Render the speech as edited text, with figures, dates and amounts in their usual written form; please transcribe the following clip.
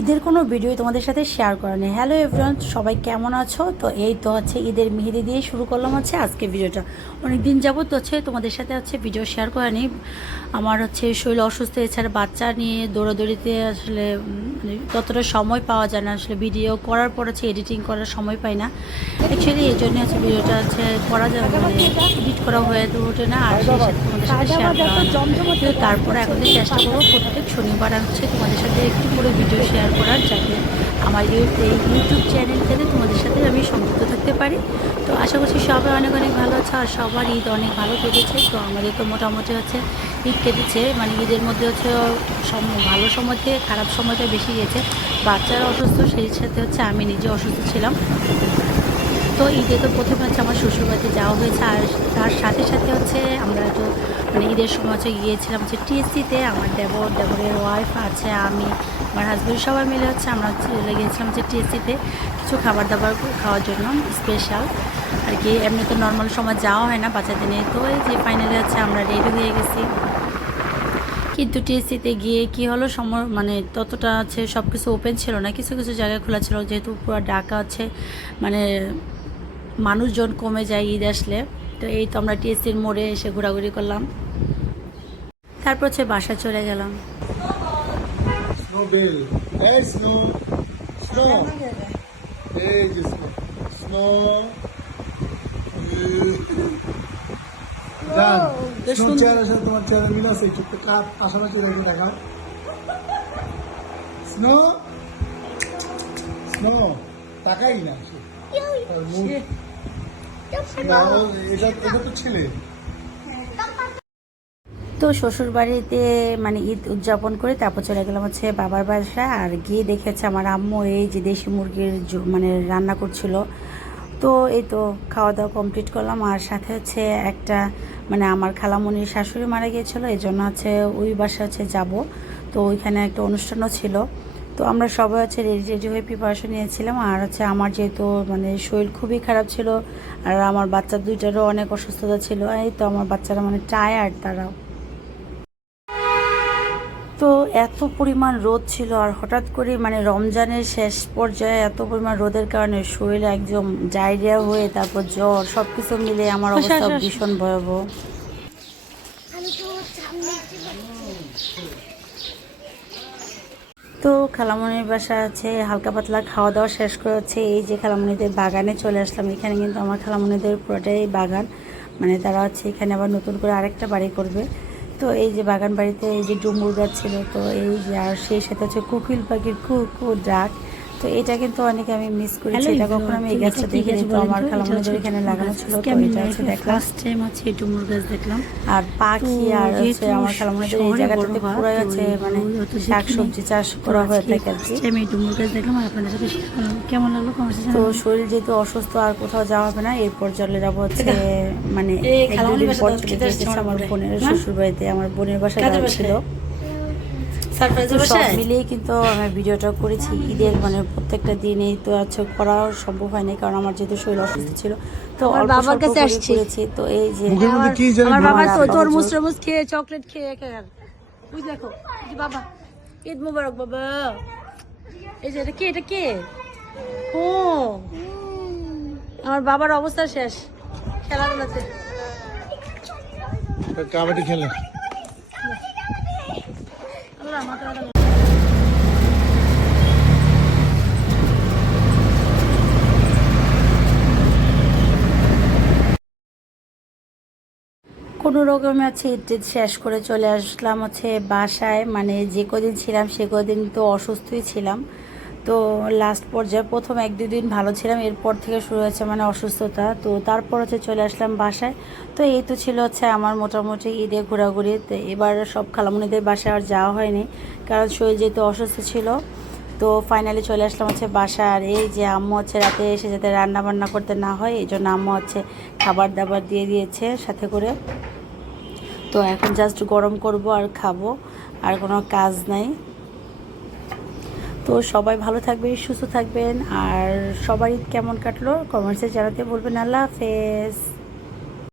ঈদের কোনো ভিডিও তোমাদের সাথে শেয়ার করা নেই। হ্যালো এভরিওয়ান, সবাই কেমন আছো? তো এই তো হচ্ছে ঈদের মেহেদি দিয়ে শুরু করলাম হচ্ছে আজকে ভিডিওটা। অনেক দিন যাবত হচ্ছে তোমাদের সাথে হচ্ছে ভিডিও শেয়ার করা নেই। আমার হচ্ছে শরীর অসুস্থ, এছাড়া বাচ্চা নিয়ে দৌড়াদৌড়িতে আসলে মানে ততটা সময় পাওয়া যায় না। আসলে ভিডিও করার পর হচ্ছে এডিটিং করার সময় পাই না অ্যাকচুয়ালি, এই জন্য হচ্ছে ভিডিওটা হচ্ছে করা যায় মানে এডিট করা হয়ে ওঠে না, আর সেই সাথে তোমাদের সাথে শেয়ার করা হয় না। তারপরে এখন চেষ্টা করবো প্রত্যেক শনিবার হচ্ছে তোমাদের সাথে একটু করে ভিডিও শেয়ার করার, যাতে আমার এই ইউটিউব চ্যানেলটাতে তোমাদের সাথে আমি সংযুক্ত থাকতে পারি। তো আশা করছি সবাই অনেক অনেক ভালো আছে, আর সবার ঈদ অনেক ভালো কেটেছে। তো আমাদের তো মোটামুটি হচ্ছে ঈদ কেটেছে, মানে ঈদের মধ্যে হচ্ছে ভালো সময় থেকে খারাপ সময়টা বেশি গেছে। বাচ্চারা অসুস্থ, সেই সাথে হচ্ছে আমি নিজে অসুস্থ ছিলাম। তো ঈদে তো প্রথমে হচ্ছে আমার শ্বশুরবাড়িতে যাওয়া হয়েছে, আর তার সাথে সাথে হচ্ছে আমরা তো মানে ঈদের সময় হচ্ছে গিয়েছিলাম হচ্ছে টিএসসিতে। আমার দেবরের ওয়াইফ আছে, আমি, আমার হাজব্যান্ড সবাই মিলে হচ্ছে আমরা চলে গিয়েছিলাম যে টিএসসিতে কিছু খাবার দাবার খাওয়ার জন্য স্পেশাল আর কি। এমনি তো নর্মাল সময় যাওয়া হয় না বাচ্চাদের নিয়ে। তো এই যে ফাইনালি হচ্ছে আমরা রেডি হয়ে গেছি, কিন্তু টিএসসিতে গিয়ে কি হলো সময় মানে ততটা হচ্ছে সব কিছু ওপেন ছিল না, কিছু কিছু জায়গায় খোলা ছিল, যেহেতু পুরো ঢাকা হচ্ছে মানে মানুষজন কমে যায় ঈদ আসলে। তো এই তো আমরা টিএসসির মোড়ে এসে ঘোরাঘুরি করলাম, তারপর হচ্ছে বাসায় চলে গেলাম। Snow Bill. Hey, Snow. Snow. Hey, Snow. Snow. জান, স্নো চেহারার সাথে তোমার চেহারা মিল আছে, একটু পাশাপাশি রেখে দেখা। স্নো, স্নো, তাকাই না সে। তার মুখ, না, এটা তো ছেলে। তো শ্বশুর বাড়িতে মানে ঈদ উদযাপন করে তারপর চলে গেলাম হচ্ছে বাবার বাসায়, আর গিয়ে দেখেছে আমার আম্মু এই যে দেশি মুরগির মানে রান্না করছিল। তো এই তো খাওয়া দাওয়া কমপ্লিট করলাম, আর সাথে হচ্ছে একটা মানে আমার খালামণির শাশুড়ি মারা গিয়েছিলো, এই জন্য হচ্ছে ওই বাসা হচ্ছে যাব। তো ওইখানে একটা অনুষ্ঠানও ছিল। তো আমরা সবাই হচ্ছে রেডি রেডি হয়ে প্রিপারেশন নিয়েছিলাম, আর হচ্ছে আমার যেহেতু মানে শরীর খুবই খারাপ ছিল, আর আমার বাচ্চা দুইটারও অনেক অসুস্থতা ছিল। এই তো আমার বাচ্চারা মানে টায়ার্ড তারাও। তো এত পরিমাণ রোদ ছিল, আর হঠাৎ করে মানে রমজানের শেষ পর্যায়ে এত পরিমাণ রোদের কারণে শরীর একদম ডায়রিয়া হয়ে তারপর জ্বর সব কিছু মিলে আমার অবস্থা ভীষণ ভয়াবহ। তো খালামণির বাসা আছে, হালকা পাতলা খাওয়া দাওয়া শেষ করে হচ্ছে এই যে খালামণিদের বাগানে চলে আসলাম। এখানে কিন্তু আমার খালামণিদের পুরোটাই বাগান, মানে তারা হচ্ছে এখানে আবার নতুন করে আরেকটা বাড়ি করবে। তো এই যে বাগান বাড়িতে এই যে ডুমুর গাছ ছিল, তো এই যে আর সেই সাথে হচ্ছে কোকিল পাখির কু কু ডাক। তো এটা কিন্তু অনেকে আমি মিস করেছি, এটা কখনো আমি এই গাছটা দেখিনি। তো আমার খালামণিদের এখানে লাগানো ছিল, তো এটা হচ্ছে দেখলাম ফার্স্ট টাইম হচ্ছে ডুমুর গাছ দেখলাম। আর পাখি আর হচ্ছে আমার খালামণিদের এই জায়গাটাতে পুরো হচ্ছে মানে শাকসবজি চাষ করা হয়ে থাকে আর কি। আমি ডুমুর গাছ দেখলাম, আর আপনাদের সাথে কেমন লাগলো কনভারসেশন। তো শরীর যেহেতু অসুস্থ আর কোথাও যাওয়া হবে না, এরপর চলে যাবো হচ্ছে মানে একদিন পর চলে গেছে আমার বোনের শ্বশুর বাড়িতে। আমার বোনের বাসা ছিল, সব মিলিয়ে কিন্তু আমি ভিডিওটা করেছি ঈদের মানে প্রত্যেকটা দিনেই তো আছে করা সম্ভব হয়নি, কারণ আমার যেহেতু শরীর অসুস্থ ছিল। তো বাবার কাছে করেছি। তো এই যে আমার বাবা তো তরমুজ টরমুজ খেয়ে চকলেট খেয়ে বুঝ দেখো বাবা, ঈদ মুবারক বাবা। এই যে এটা কে ও আমার বাবার অবস্থা শেষ খেলাধুলাতে, কাবাডি খেলে। কোনো রকমে হচ্ছে ঈদ শেষ করে চলে আসলাম হচ্ছে বাসায়। মানে যে কদিন ছিলাম সে কদিন তো অসুস্থই ছিলাম। তো লাস্ট পর্যায়ে প্রথম 1-2 দিন ভালো ছিলাম, এরপর থেকে শুরু হয়েছে মানে অসুস্থতা। তো তারপর হচ্ছে চলে আসলাম বাসায়। তো এই তো ছিল হচ্ছে আমার মোটামুটি ঈদে ঘোরাঘুরি। তো এবার সব খালামণিদের বাসায় আর যাওয়া হয়নি, কারণ শরীর যেহেতু অসুস্থ ছিল। তো ফাইনালি চলে আসলাম হচ্ছে বাসা। আর এই যে আম্মু হচ্ছে রাতে এসে যাতে রান্না বান্না করতে না হয় এই জন্য আম্মু হচ্ছে খাবার দাবার দিয়ে দিয়েছে সাথে করে। তো এখন জাস্ট গরম করব আর খাবো, আর কোনো কাজ নাই। তো সবাই ভালো থাকবেন, সুস্থ থাকবেন, আর সবার ঈদ কেমন কাটলো কমেন্টসে জানাতে বলবেন। আল্লাহ হাফেজ।